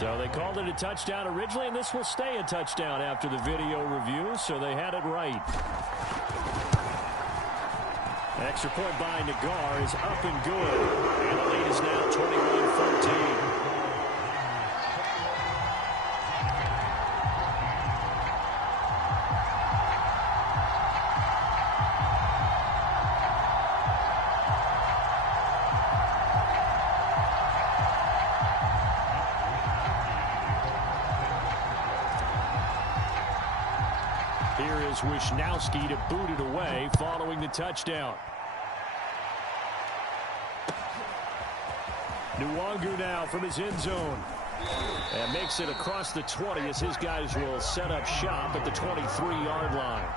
So they called it a touchdown originally, and this will stay a touchdown after the video review, so they had it right. Extra point by Nagar is up and good. And the lead is now 21-14. Here is Wisnowski to boot it away following the touchdown. Nwangu now from his end zone. And makes it across the 20 as his guys will set up shop at the 23-yard line.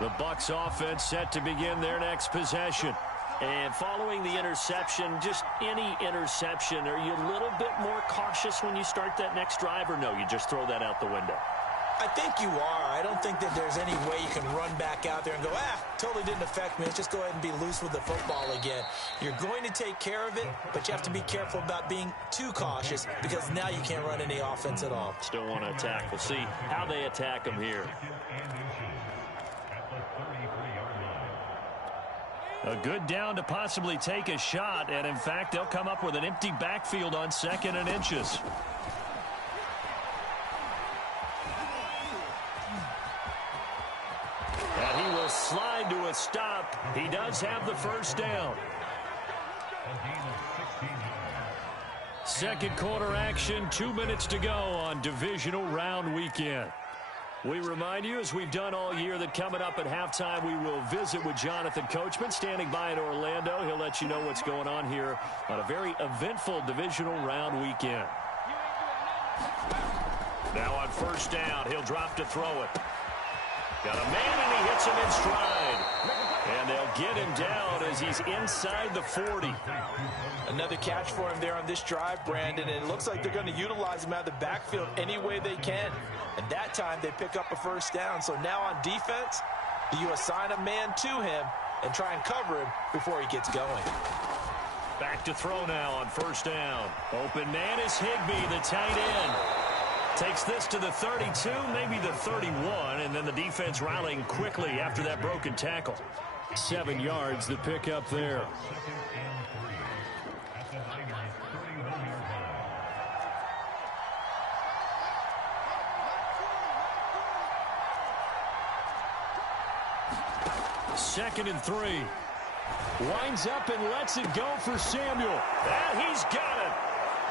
The Bucs offense set to begin their next possession. And following the interception, just any interception, are you a little bit more cautious when you start that next drive, or no, you just throw that out the window? I think you are. I don't think that there's any way you can run back out there and go, totally didn't affect me. Let's just go ahead and be loose with the football again. You're going to take care of it, but you have to be careful about being too cautious because now you can't run any offense at all. Still want to attack. We'll see how they attack them here. A good down to possibly take a shot, and in fact, they'll come up with an empty backfield on 2nd and inches. And he will slide to a stop. He does have the first down. Second quarter action, 2 minutes to go on divisional round weekend. We remind you, as we've done all year, that coming up at halftime, we will visit with Jonathan Coachman, standing by in Orlando. He'll let you know what's going on here on a very eventful divisional round weekend. Now on first down, he'll drop to throw it. Got a man, and he hits him in stride. And they'll get him down as he's inside the 40. Another catch for him there on this drive, Brandon, and it looks like they're going to utilize him out of the backfield any way they can. And that time they pick up a first down. So now on defense, you assign a man to him and try and cover him before he gets going. Back to throw now on first down. Open man is Higbee, the tight end. Takes this to the 32, maybe the 31, and then the defense rallying quickly after that broken tackle. 7 yards, the pickup there. Second and 3. Winds up and lets it go for Samuel. And he's got it.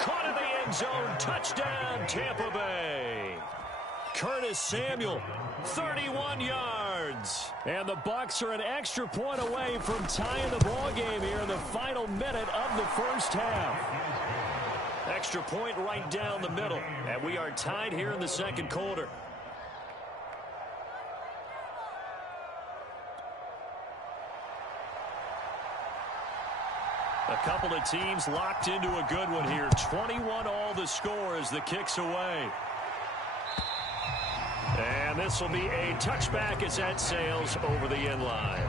Caught in the end zone. Touchdown, Tampa Bay. Curtis Samuel, 31 yards. And the Bucs are an extra point away from tying the ball game here in the final minute of the first half. Extra point right down the middle. And we are tied here in the second quarter. A couple of teams locked into a good one here. 21 all the score as the kick's away. And this will be a touchback as that sails over the end line.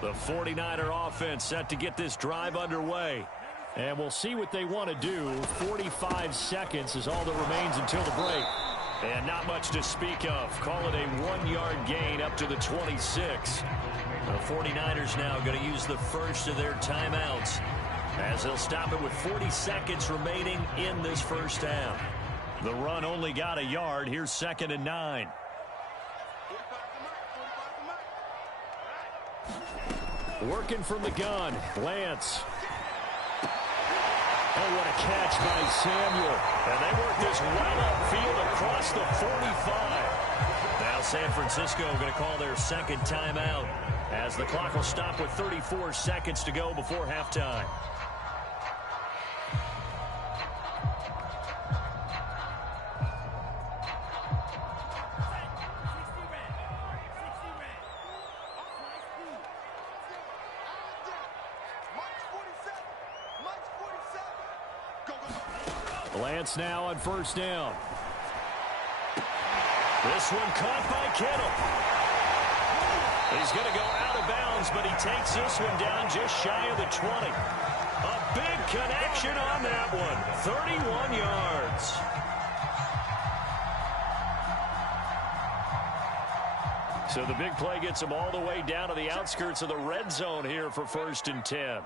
The 49er offense set to get this drive underway. And we'll see what they want to do. 45 seconds is all that remains until the break. And not much to speak of. Call it a 1-yard gain up to the 26. The 49ers now going to use the first of their timeouts as they'll stop it with 40 seconds remaining in this first half. The run only got a yard. Here's 2nd and 9. Working from the gun, Lance. Oh, what a catch by Samuel. And they work this well upfield across the 45. Now San Francisco going to call their second timeout as the clock will stop with 34 seconds to go before halftime. Lance now on first down. This one caught by Kittle. He's going to go out of bounds, but he takes this one down just shy of the 20. A big connection on that one. 31 yards. So the big play gets him all the way down to the outskirts of the red zone here for 1st and 10.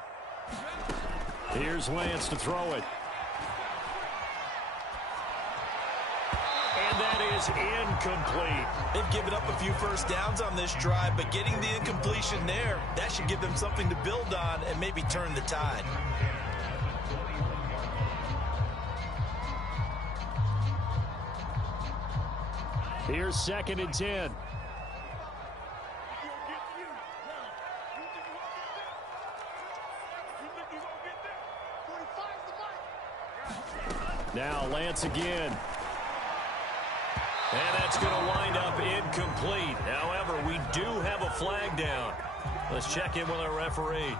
Here's Lance to throw it. And that is incomplete. They've given up a few first downs on this drive, but getting the incompletion there, that should give them something to build on and maybe turn the tide. Here's 2nd and 10. Now Lance again. And that's going to wind up incomplete. However, we do have a flag down. Let's check in with our referee.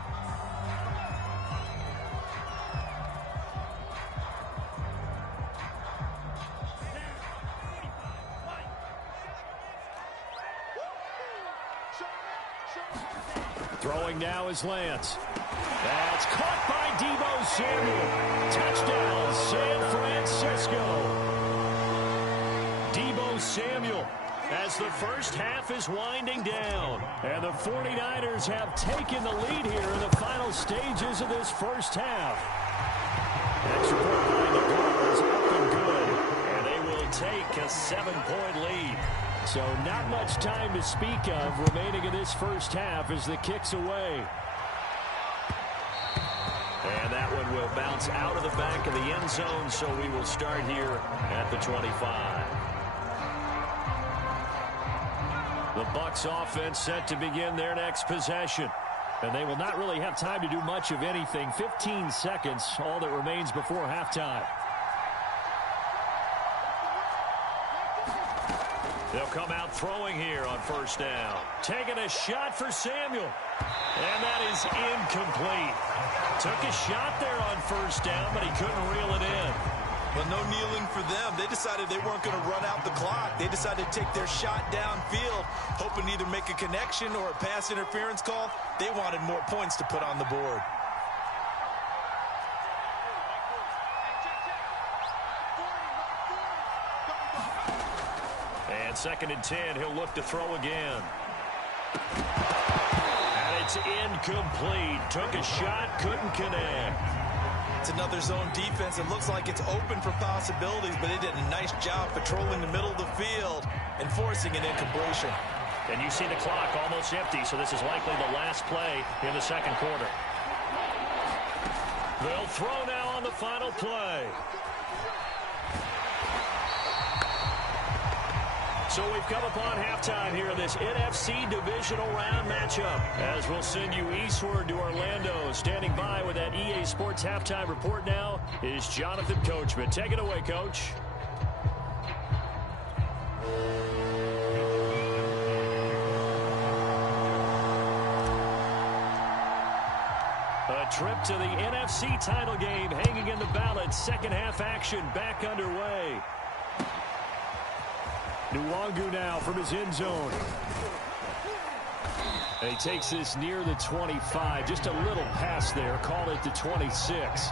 Throwing now is Lance. That's caught by Deebo Samuel. Touchdown, San Francisco. Deebo Samuel as the first half is winding down. And the 49ers have taken the lead here in the final stages of this first half. Extra point line, the goal is up and good. And they will take a 7-point lead. So not much time to speak of remaining in this first half as the kick's away. And that one will bounce out of the back of the end zone, so we will start here at the 25. The Bucs offense set to begin their next possession. And they will not really have time to do much of anything. 15 seconds, all that remains before halftime. They'll come out throwing here on first down. Taking a shot for Samuel. And that is incomplete. Took a shot there on first down, but he couldn't reel it in. Well, no kneeling for them. They decided they weren't going to run out the clock. They decided to take their shot downfield, hoping to either make a connection or a pass interference call. They wanted more points to put on the board. And 2nd and 10, he'll look to throw again. And it's incomplete. Took a shot, couldn't connect. It's another zone defense. It looks like it's open for possibilities, but they did a nice job patrolling the middle of the field and forcing an incompletion. And you see the clock almost empty, so this is likely the last play in the second quarter. They'll throw now on the final play. So we've come upon halftime here in this NFC divisional round matchup. As we'll send you eastward to Orlando. Standing by with that EA Sports halftime report now is Jonathan Coachman. Take it away, Coach. A trip to the NFC title game hanging in the balance. Second half action back underway. Nwangu now from his end zone. And he takes this near the 25. Just a little pass there. Call it the 26.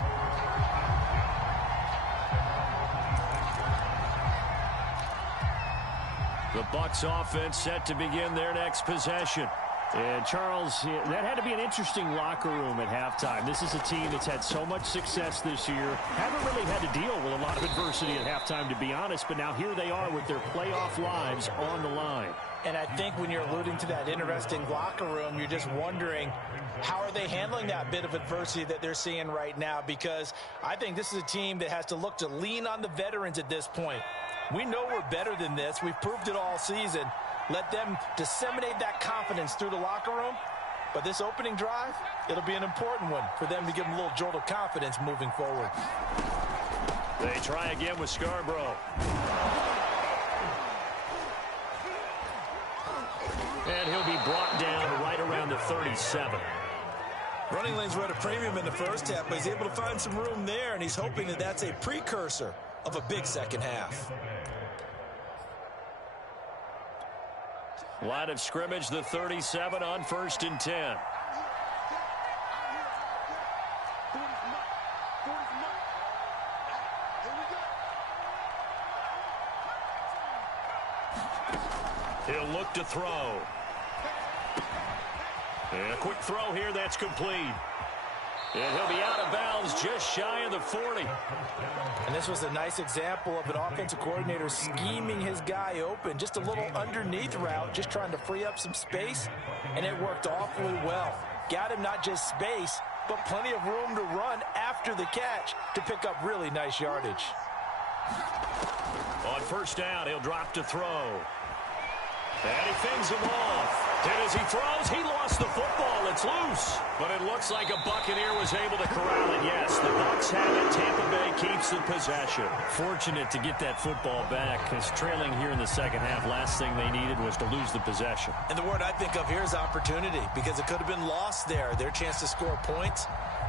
The Bucs offense set to begin their next possession. And, Charles, that had to be an interesting locker room at halftime. This is a team that's had so much success this year. Haven't really had to deal with a lot of adversity at halftime, to be honest. But now here they are with their playoff lives on the line. And I think when you're alluding to that interesting locker room, you're just wondering, how are they handling that bit of adversity that they're seeing right now? Because I think this is a team that has to look to lean on the veterans at this point. We know we're better than this. We've proved it all season. Let them disseminate that confidence through the locker room. But this opening drive, it'll be an important one for them to give them a little jolt of confidence moving forward. They try again with Scarborough. And he'll be brought down right around the 37. Running lanes were at a premium in the first half, but he's able to find some room there, and he's hoping that that's a precursor of a big second half. Line of scrimmage, the 37 on 1st and 10. He'll look to throw. And a quick throw here, that's complete. And he'll be out of bounds just shy of the 40. And this was a nice example of an offensive coordinator scheming his guy open. Just a little underneath route, just trying to free up some space, and it worked awfully well. Got him not just space, but plenty of room to run after the catch to pick up really nice yardage. On 1st down, he'll drop to throw. And he fends him off. And as he throws, he lost the football. It's loose. But it looks like a Buccaneer was able to corral it. Yes, the Bucs have it. Tampa Bay keeps the possession. Fortunate to get that football back, because trailing here in the second half, last thing they needed was to lose the possession. And the word I think of here is opportunity, because it could have been lost there, their chance to score points.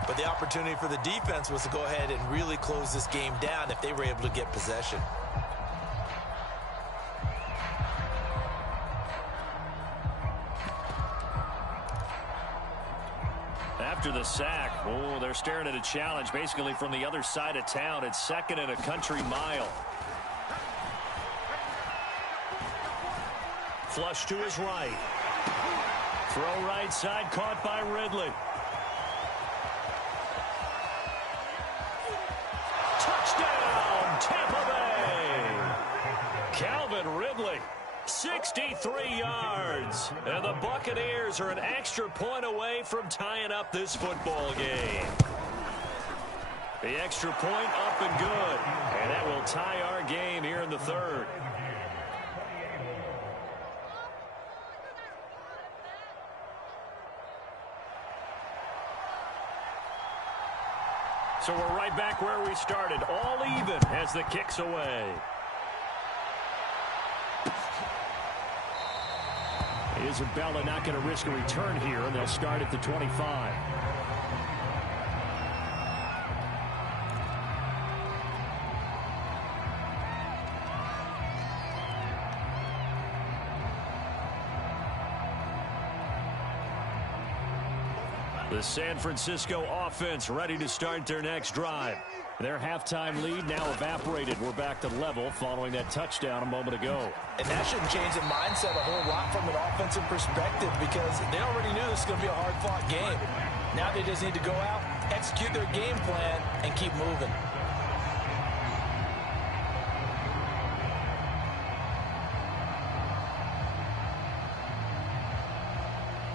But the opportunity for the defense was to go ahead and really close this game down if they were able to get possession. After the sack, oh, they're staring at a challenge basically from the other side of town. It's 2nd and a country mile. Flush to his right. Throw right side, caught by Ridley. Touchdown, Tampa Bay! Calvin Ridley. 63 yards. And the Buccaneers are an extra point away from tying up this football game. The extra point up and good. And that will tie our game here in the 3rd. So we're right back where we started. All even as the kick's away. Isabella not going to risk a return here, and they'll start at the 25. The San Francisco offense ready to start their next drive. Their halftime lead now evaporated. We're back to level following that touchdown a moment ago. And that shouldn't change the mindset a whole lot from an offensive perspective, because they already knew this was going to be a hard-fought game. Now they just need to go out, execute their game plan, and keep moving.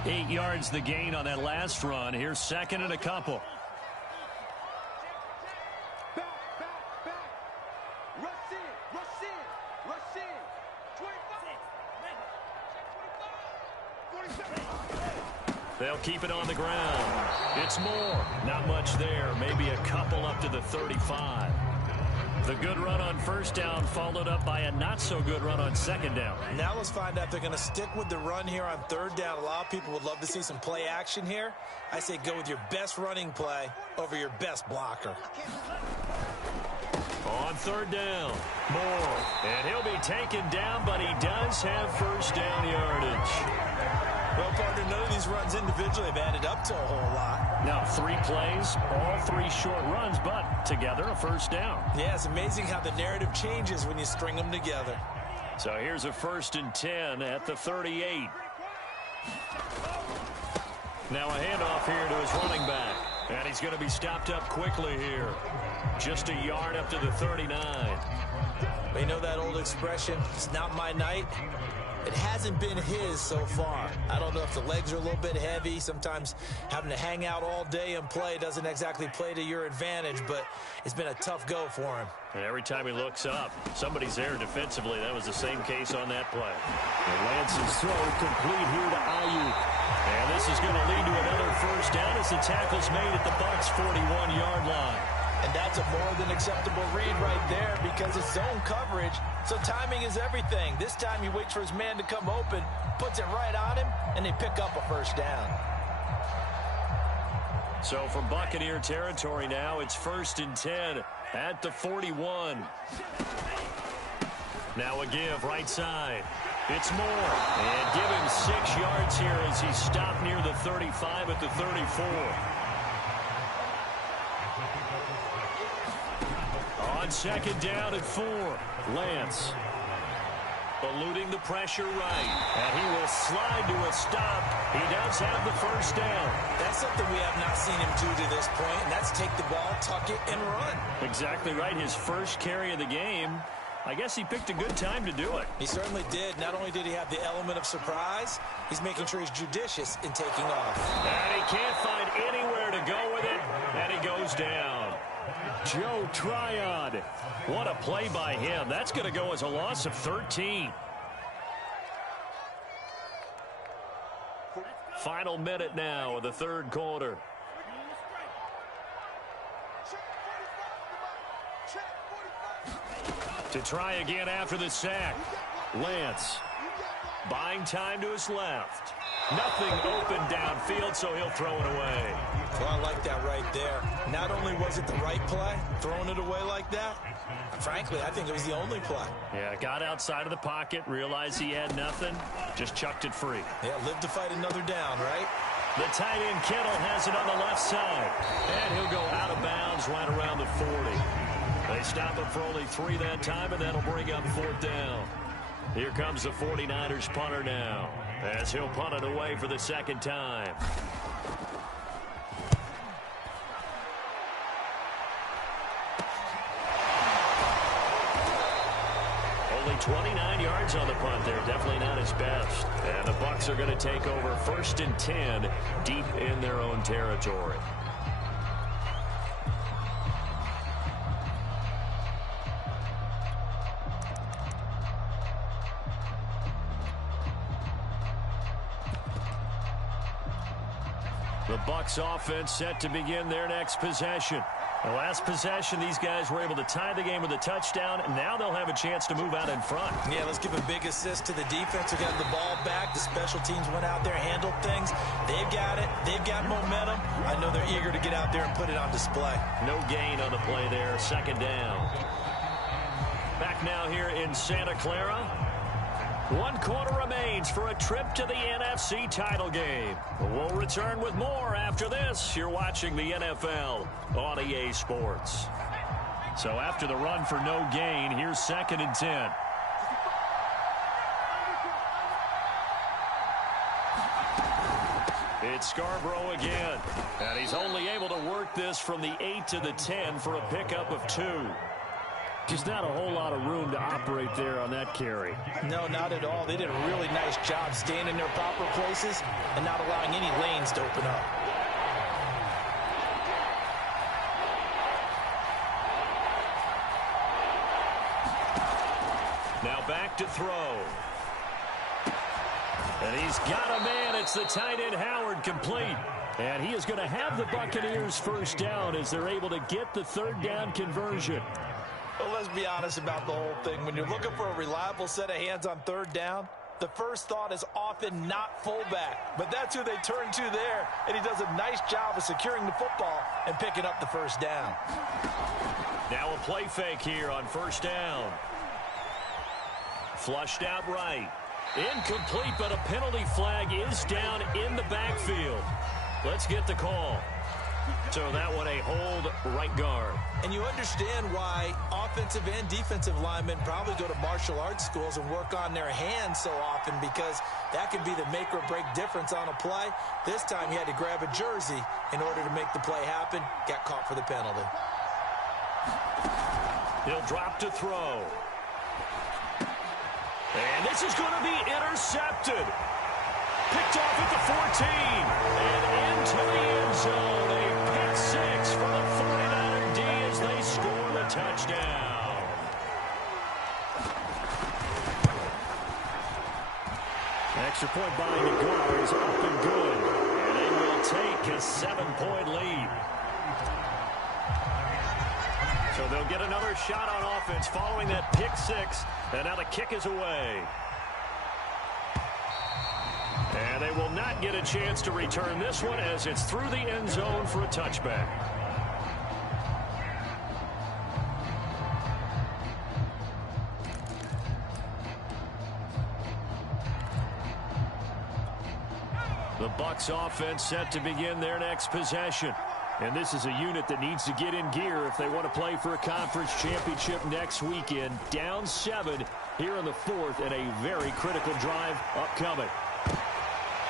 Eight yards the gain on that last run. Here's 2nd and a couple. They'll keep it on the ground. It's more. Not much there. Maybe a couple up to the 35. The good run on 1st down followed up by a not-so-good run on 2nd down. Now let's find out if they're going to stick with the run here on 3rd down. A lot of people would love to see some play action here. I say go with your best running play over your best blocker. On 3rd down, Moore. And he'll be taken down, but he does have 1st down yardage. Well, partner, none of these runs individually have added up to a whole lot. Now, 3 plays, all 3 short runs, but together a 1st down. Yeah, it's amazing how the narrative changes when you string them together. So here's a 1st and 10 at the 38. Now a handoff here to his running back. And he's going to be stopped up quickly here. Just a yard up to the 39. You know that old expression, it's not my night? It hasn't been his so far. I don't know if the legs are a little bit heavy. Sometimes having to hang out all day and play doesn't exactly play to your advantage, but it's been a tough go for him. And every time he looks up, somebody's there defensively. That was the same case on that play. And Lance's throw complete here to Ayuk. And this is going to lead to another 1st down as the tackle's made at the Bucs' 41-yard line. And that's a more than acceptable read right there, because it's zone coverage, so timing is everything. This time he waits for his man to come open, puts it right on him, and they pick up a 1st down. So from Buccaneer territory now, it's 1st and 10 at the 41. Now a give right side. It's Moore. And give him 6 yards here as he stopped near the 35 at the 34. On 2nd down and 4. Lance. Eluding the pressure right. And he will slide to a stop. He does have the 1st down. That's something we have not seen him do to this point, and that's take the ball, tuck it, and run. Exactly right. His first carry of the game. I guess he picked a good time to do it. He certainly did. Not only did he have the element of surprise, he's making sure he's judicious in taking off. And he can't find anywhere to go with it, and he goes down. Joe Tryon. What a play by him. That's going to go as a loss of 13. Final minute now of the 3rd quarter. To try again after the sack. Lance. Buying time to his left. Nothing open downfield, so he'll throw it away. Well, I like that right there. Not only was it the right play, throwing it away like that, frankly, I think it was the only play. Yeah, got outside of the pocket, realized he had nothing, just chucked it free. Yeah, live to fight another down, right? The tight end Kittle has it on the left side. And he'll go out of bounds right around the 40. They stop him for only 3 that time, and that'll bring up 4th down. Here comes the 49ers punter now, as he'll punt it away for the 2nd time. Only 29 yards on the punt there. Definitely not his best. And the Bucs are going to take over 1st and 10 deep in their own territory. The Bucs offense set to begin their next possession. The last possession, these guys were able to tie the game with a touchdown, and now they'll have a chance to move out in front. Yeah, let's give a big assist to the defense who got the ball back. The special teams went out there, handled things. They've got it. They've got momentum. I know they're eager to get out there and put it on display. No gain on the play there. 2nd down. Back now here in Santa Clara. 1 quarter remains for a trip to the NFC title game. We'll return with more after this. You're watching the NFL on EA Sports. So after the run for no gain, here's 2nd and 10. It's Scarborough again. And he's only able to work this from the 8 to the 10 for a pickup of 2. Just not a whole lot of room to operate there on that carry. No, not at all. They did a really nice job staying in their proper places and not allowing any lanes to open up. Now back to throw. And he's got a man. It's the tight end Howard, complete. And he is going to have the Buccaneers 1st down as they're able to get the 3rd down conversion. Well, let's be honest about the whole thing. When you're looking for a reliable set of hands on 3rd down, the first thought is often not fullback. But that's who they turn to there, and he does a nice job of securing the football and picking up the 1st down. Now a play fake here on 1st down. Flushed out right. Incomplete, but a penalty flag is down in the backfield. Let's get the call. So that one a hold right guard. And you understand why offensive and defensive linemen probably go to martial arts schools and work on their hands so often, because that can be the make or break difference on a play. This time he had to grab a jersey in order to make the play happen. Got caught for the penalty. He'll drop to throw. And this is going to be intercepted. Picked off at the 14. And into the end zone. A pick 6 for the 49er D as they score the touchdown. Extra point by Nagar is up and good. And they will take a 7-point lead. So they'll get another shot on offense following that pick 6. And now the kick is away. And And they will not get a chance to return this one as it's through the end zone for a touchback. The Bucs offense set to begin their next possession. And this is a unit that needs to get in gear if they want to play for a conference championship next weekend. Down 7 here in the 4th and a very critical drive upcoming.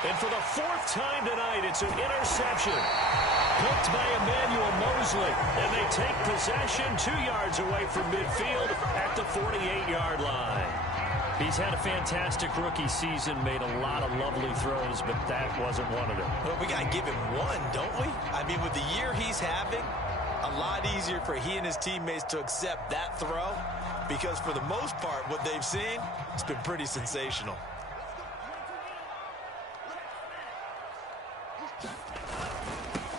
And for the 4th time tonight, it's an interception. Picked by Emmanuel Mosley. And they take possession 2 yards away from midfield at the 48-yard line. He's had a fantastic rookie season, made a lot of lovely throws, but that wasn't one of them. Well, we got to give him one, don't we? I mean, with the year he's having, a lot easier for he and his teammates to accept that throw because for the most part, what they've seen, it's been pretty sensational.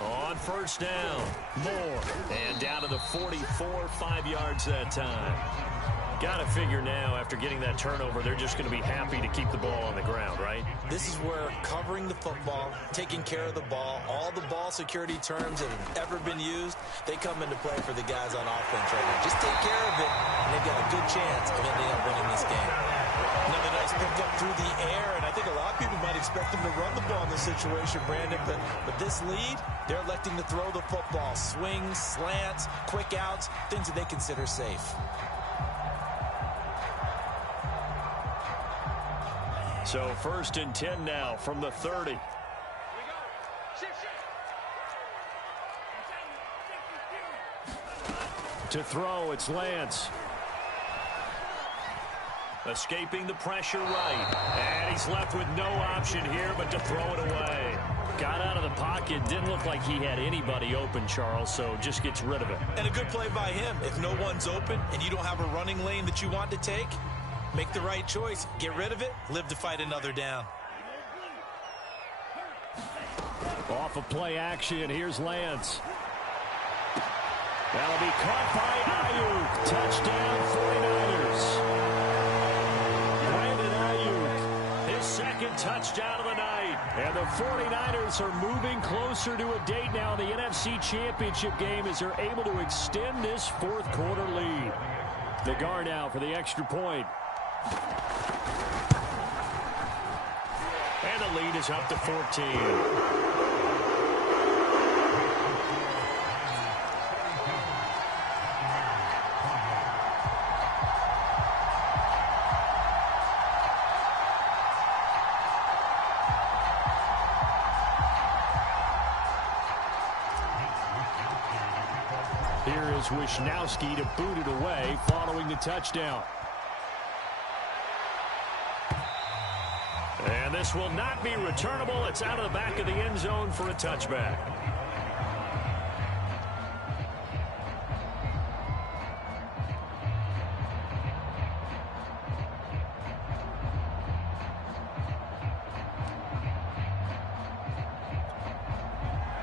On first down, Moore, and down to the 44, 5 yards that time. Got to figure now, after getting that turnover, they're just going to be happy to keep the ball on the ground, right? This is where covering the football, taking care of the ball, all the ball security terms that have ever been used, they come into play for the guys on offense right now. Just take care of it, and they've got a good chance of ending up winning this game. Another nice pickup through the air, and I think a lot of people might expect them to run the ball in this situation, Brandon, but this lead, they're electing to throw the football. Swings, slants, quick outs, things that they consider safe. So 1st and 10 now from the 30. To throw, it's Lance. Escaping the pressure right. And he's left with no option here but to throw it away. Got out of the pocket. Didn't look like he had anybody open, Charles, so just gets rid of it. And a good play by him. If no one's open and you don't have a running lane that you want to take, make the right choice. Get rid of it. Live to fight another down. Off of play action, here's Lance. That'll be caught by Ayuk. Touchdown 49ers. Brandon Ayuk, his 2nd touchdown of the night. And the 49ers are moving closer to a date now in the NFC Championship game as they're able to extend this 4th quarter lead. The guard now for the extra point. And the lead is up to 14. Here is Wisnowski to boot it away following the touchdown. And this will not be returnable. It's out of the back of the end zone for a touchback.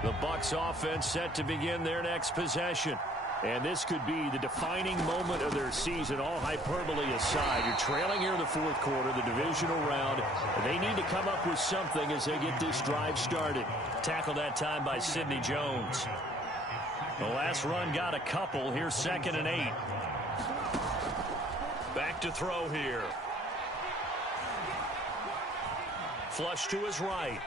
The Bucs offense set to begin their next possession. And this could be the defining moment of their season, all hyperbole aside. You're trailing here in the 4th quarter, the divisional round. They need to come up with something as they get this drive started. Tackled that time by Sidney Jones. The last run got a couple. Here's 2nd and 8. Back to throw here. Flush to his right.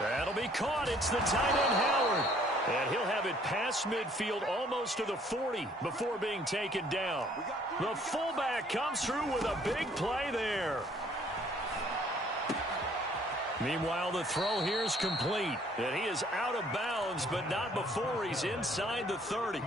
That'll be caught. It's the tight end, Howard. And he'll have it past midfield almost to the 40 before being taken down. The fullback comes through with a big play there. Meanwhile, the throw here is complete. And he is out of bounds, but not before he's inside the 30.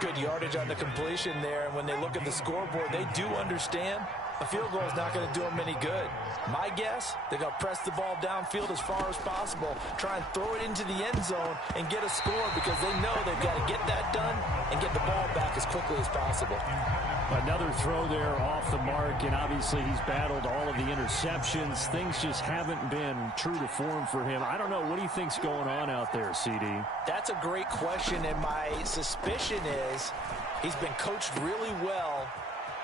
Good yardage on the completion there. And when they look at the scoreboard, they do understand a field goal is not going to do them any good. My guess, they're going to press the ball downfield as far as possible, try and throw it into the end zone and get a score because they know they've got to get that done and get the ball back as quickly as possible. Another throw there off the mark, and obviously he's battled all of the interceptions. Things just haven't been true to form for him. I don't know. What do you think's going on out there, CD? That's a great question, and my suspicion is he's been coached really well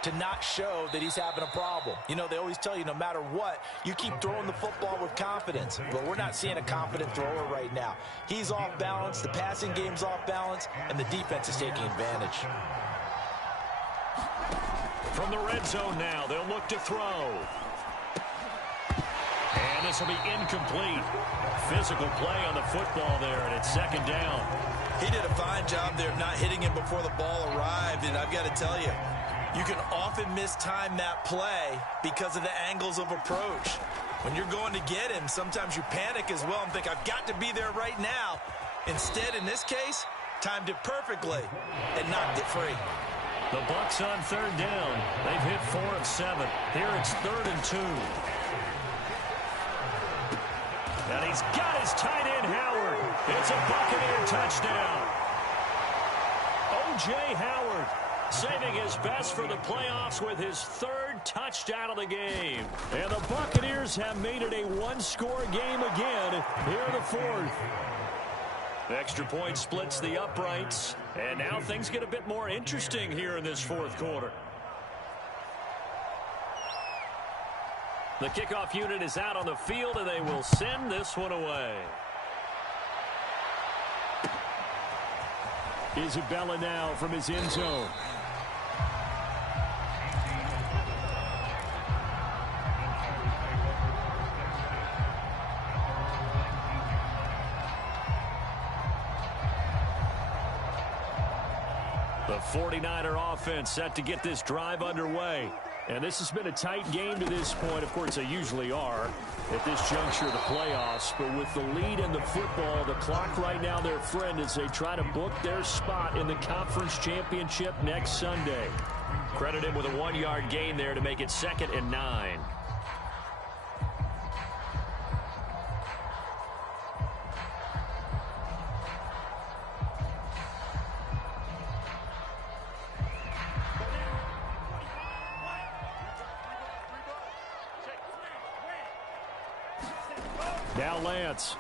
to not show that he's having a problem. You know, they always tell you no matter what, you keep throwing the football with confidence. But we're not seeing a confident thrower right now. He's off balance, the passing game's off balance, and the defense is taking advantage. From the red zone now, they'll look to throw. And this will be incomplete. Physical play on the football there, and it's second down. He did a fine job there of not hitting him before the ball arrived, and I've got to tell you, you can often mistime that play because of the angles of approach. When you're going to get him, sometimes you panic as well and think, I've got to be there right now. Instead, in this case, timed it perfectly and knocked it free. The Bucs on third down. They've hit 4 of 7. Here it's 3rd and 2. And he's got his tight end, Howard. It's a Buccaneer touchdown. O.J. Howard saving his best for the playoffs with his 3rd touchdown of the game. And the Buccaneers have made it a one-score game again here in the 4th. The extra point splits the uprights. And now things get a bit more interesting here in this 4th quarter. The kickoff unit is out on the field, and they will send this one away. Isabella now from his end zone. The 49er offense set to get this drive underway. And this has been a tight game to this point. Of course, they usually are at this juncture of the playoffs. But with the lead in the football, the clock right now their friend as they try to book their spot in the conference championship next Sunday. Credit him with a 1-yard gain there to make it 2nd and 9. Now Lance.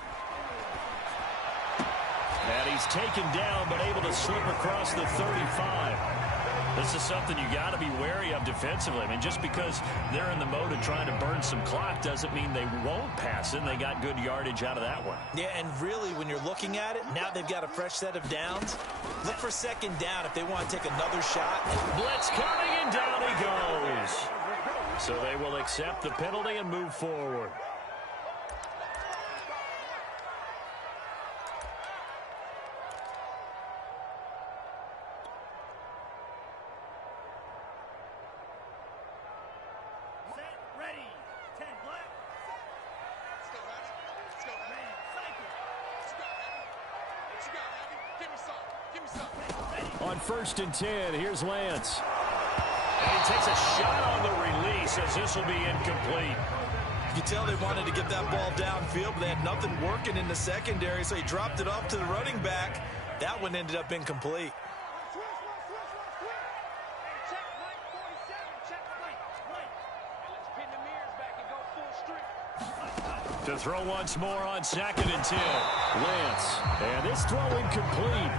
And he's taken down but able to slip across the 35. This is something you got to be wary of defensively. I mean, just because they're in the mode of trying to burn some clock doesn't mean they won't pass it. And they got good yardage out of that one. Yeah, and really, when you're looking at it, now they've got a fresh set of downs. Look for 2nd down if they want to take another shot. Blitz coming, and down he goes. So they will accept the penalty and move forward. On 1st and 10, here's Lance. And he takes a shot on the release as this will be incomplete. You can tell they wanted to get that ball downfield, but they had nothing working in the secondary, so he dropped it off to the running back. That one ended up incomplete. To throw once more on 2nd and 10. Lance. And this throw incomplete.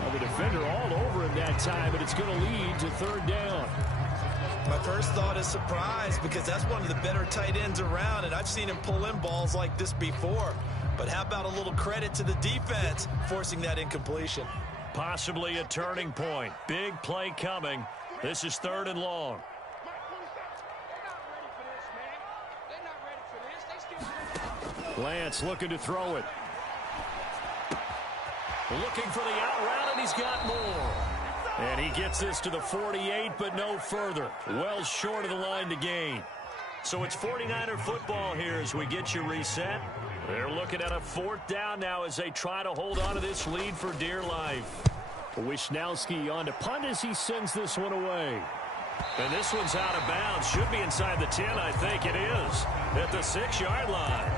Well, the defender all over him that time, but it's going to lead to 3rd down. My first thought is surprise because that's one of the better tight ends around, and I've seen him pull in balls like this before. But how about a little credit to the defense forcing that incompletion? Possibly a turning point. Big play coming. This is 3rd and long. Lance looking to throw it. Looking for the out route, and he's got more. And he gets this to the 48, but no further. Well short of the line to gain. So it's 49er football here as we get you reset. They're looking at a 4th down now as they try to hold on to this lead for dear life. Wisnowski on to punt as he sends this one away. And this one's out of bounds. Should be inside the 10, I think it is. At the 6-yard line.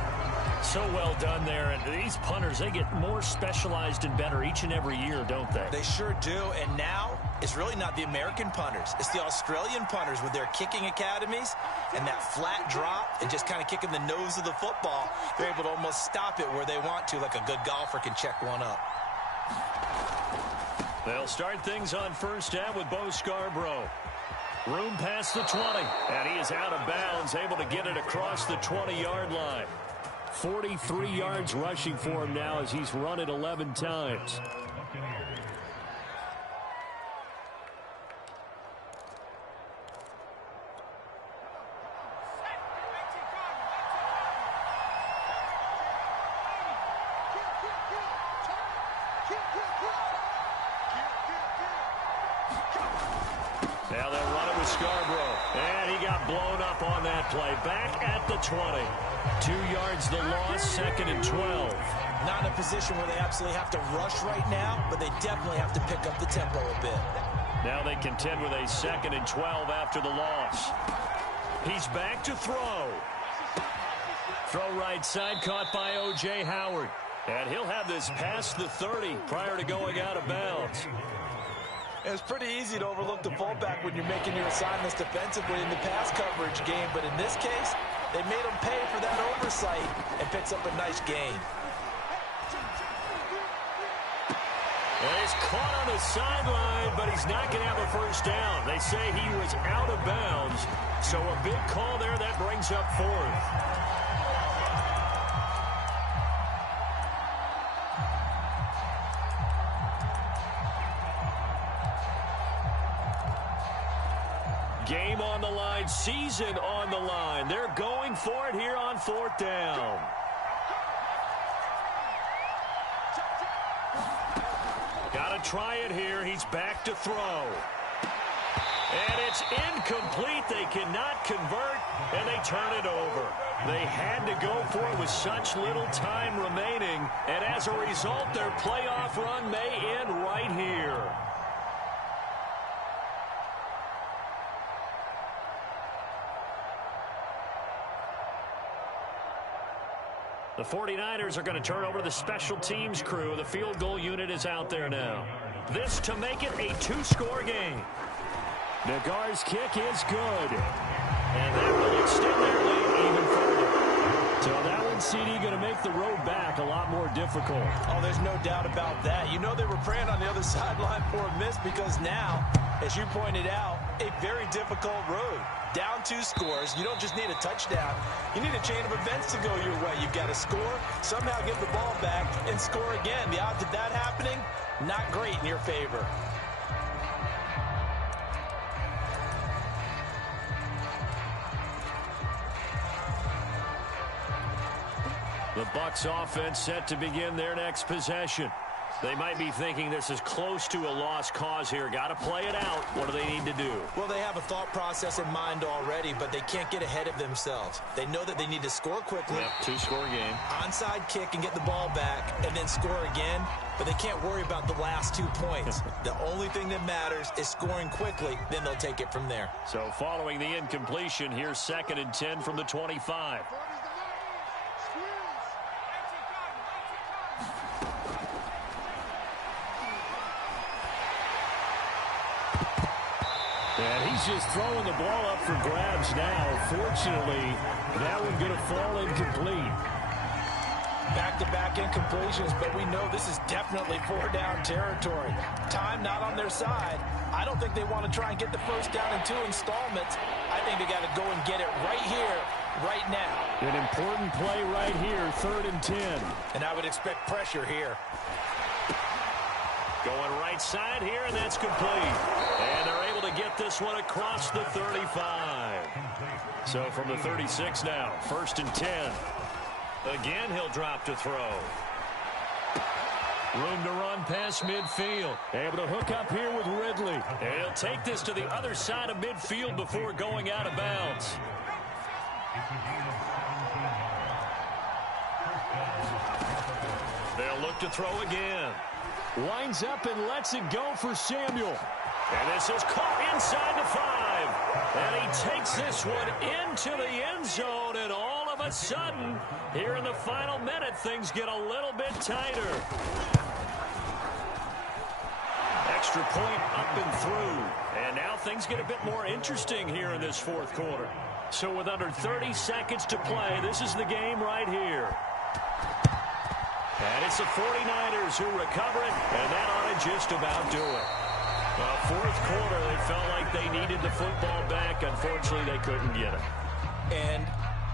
So well done there. And these punters, they get more specialized and better each and every year, don't they? They sure do. And now it's really not the American punters. It's the Australian punters with their kicking academies and that flat drop and just kind of kicking the nose of the football. They're able to almost stop it where they want to, like a good golfer can check one up. They'll start things on 1st down with Bo Scarborough. Room past the 20. And he is out of bounds, able to get it across the 20-yard line. 43 yards rushing for him now as he's run it 11 times. Now they'll run it with Scarborough. And he got blown up on that play. Back at the 20. 2 yards the loss, 2nd and 12. Not in a position where they absolutely have to rush right now, but they definitely have to pick up the tempo a bit. Now they contend with a 2nd and 12 after the loss. He's back to throw. Throw right side, caught by O.J. Howard. And he'll have this past the 30 prior to going out of bounds. It's pretty easy to overlook the fullback when you're making your assignments defensively in the pass coverage game, but in this case, they made him pay for that oversight and picks up a nice gain. And he's caught on the sideline, but he's not going to have a first down. They say he was out of bounds, so a big call there that brings up 4th. Game on the line, season on the line. They're going for it here on 4th down. Got to try it here. He's back to throw. And it's incomplete. They cannot convert, and they turn it over. They had to go for it with such little time remaining, and as a result, their playoff run may end right here. The 49ers are going to turn over to the special teams crew. The field goal unit is out there now. This to make it a 2-score game. Nagar's kick is good. And that will extend their lead even further. So that one, CD, going to make the road back a lot more difficult. Oh, there's no doubt about that. You know they were praying on the other sideline for a miss because now, as you pointed out, a very difficult road. Down 2 scores. You don't just need a touchdown. You need a chain of events to go your way. You've got to score, somehow get the ball back, and score again. The odds of that happening, not great in your favor. The Bucs offense set to begin their next possession. They might be thinking this is close to a lost cause here. Got to play it out. What do they need to do? Well, they have a thought process in mind already, but they can't get ahead of themselves. They know that they need to score quickly. Yep, 2-score game. Onside kick and get the ball back and then score again, but they can't worry about the last 2 points. The only thing that matters is scoring quickly, then they'll take it from there. So following the incompletion, here's 2nd and 10 from the 25. And he's just throwing the ball up for grabs now. Fortunately, that one going to fall incomplete. Back-to-back incompletions, but we know this is definitely 4-down territory. Time not on their side. I don't think they want to try and get the first down in 2 installments. I think they got to go and get it right here, right now. An important play right here, 3rd and 10. And I would expect pressure here. Going right side here, and that's complete. And they're able to get this one across the 35. So from the 36 now, 1st and 10. Again, he'll drop to throw. Room to run past midfield. Able to hook up here with Ridley. And he'll take this to the other side of midfield before going out of bounds. They'll look to throw again. Lines up and lets it go for Samuel. And this is caught inside the 5. And he takes this one into the end zone. And all of a sudden, here in the final minute, things get a little bit tighter. Extra point up and through. And now things get a bit more interesting here in this 4th quarter. So with under 30 seconds to play, this is the game right here. And it's the 49ers who recover it, and that ought to just about do it. Fourth quarter, they felt like they needed the football back. Unfortunately, they couldn't get it. And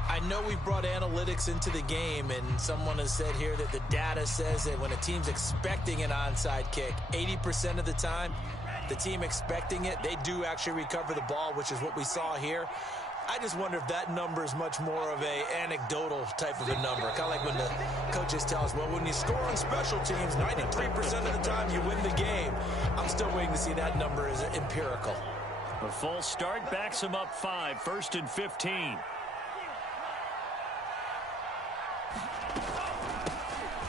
I know we brought analytics into the game, and someone has said here that the data says that when a team's expecting an onside kick, 80% of the time, the team expecting it, they do actually recover the ball, which is what we saw here. I just wonder if that number is much more of a anecdotal type of a number. Kind of like when the coaches tell us, well, when you score on special teams, 93% of the time you win the game. I'm still waiting to see that number is empirical. A false start backs him up 5, 1st and 15.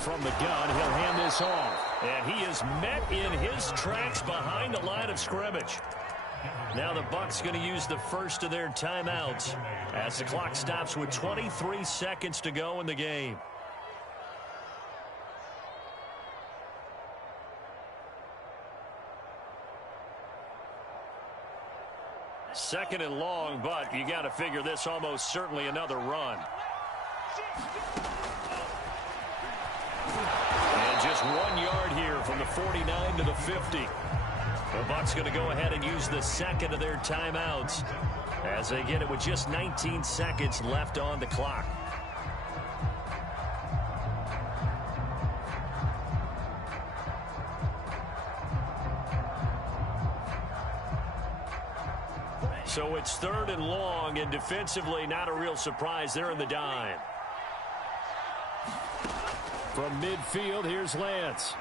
From the gun, he'll hand this off. And he is met in his tracks behind the line of scrimmage. Now the Bucs going to use the first of their timeouts as the clock stops with 23 seconds to go in the game. Second and long, but you got to figure this almost certainly another run. And just 1 yard here from the 49 to the 50. The Bucs going to go ahead and use the second of their timeouts as they get it with just 19 seconds left on the clock. So it's 3rd and long, and defensively not a real surprise. They're in the dime. From midfield, here's Lance.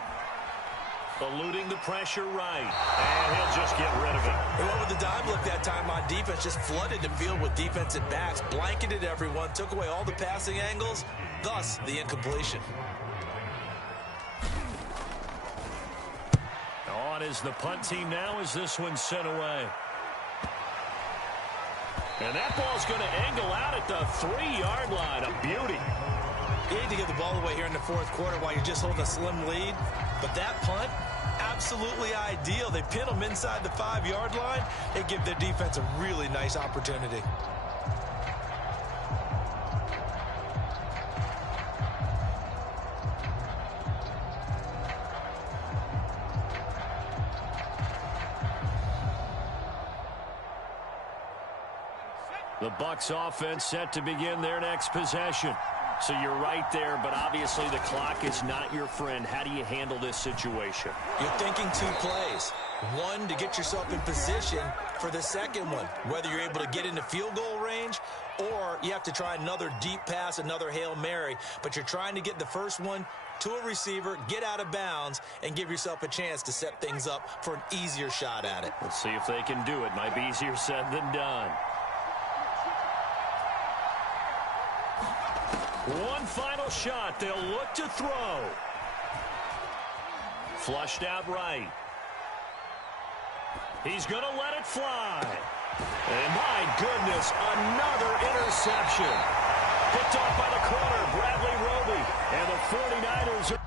Eluding the pressure right. And he'll just get rid of it. And what would the dime look that time on defense? Just flooded the field with defensive backs, blanketed everyone, took away all the passing angles, thus the incompletion. On is the punt team now as this one's sent away. And that ball's going to angle out at the 3-yard line. A beauty. You need to get the ball away here in the fourth quarter while you're just holding a slim lead. But that punt, absolutely ideal. They pin them inside the 5-yard line. They give their defense a really nice opportunity. The Bucs offense set to begin their next possession. So you're right there, but obviously the clock is not your friend. How do you handle this situation? You're thinking 2 plays. One, to get yourself in position for the second one, whether you're able to get into field goal range or you have to try another deep pass, another Hail Mary. But you're trying to get the first one to a receiver, get out of bounds, and give yourself a chance to set things up for an easier shot at it. Let's see if they can do it. Might be easier said than done. One final shot. They'll look to throw. Flushed out right. He's going to let it fly. And my goodness, another interception. Picked off by the corner, Bradley Roby. And the 49ers